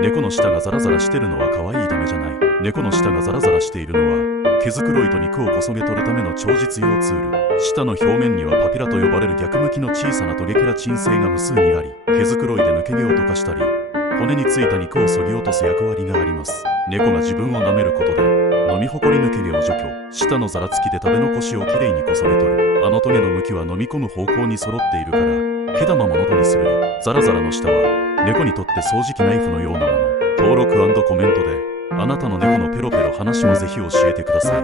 猫の舌がザラザラしてるのは可愛いためじゃない。猫の舌がザラザラしているのは毛づくろいと肉をこそげ取るための超実用ツール。舌の表面にはパピラと呼ばれる逆向きの小さなトゲケラチン性が無数にあり、毛づくろいで抜け毛を溶かしたり骨についた肉をそぎ落とす役割があります。猫が自分を舐めることで飲みほこり抜け毛を除去、舌のざらつきで食べ残しをきれいにこそげ取る。あのトゲの向きは飲み込む方向に揃っているから毛玉も喉にするり、ザラザラの舌は猫にとって掃除機ナイフのようなもの。登録&コメントであなたの猫のペロペロ話もぜひ教えてください。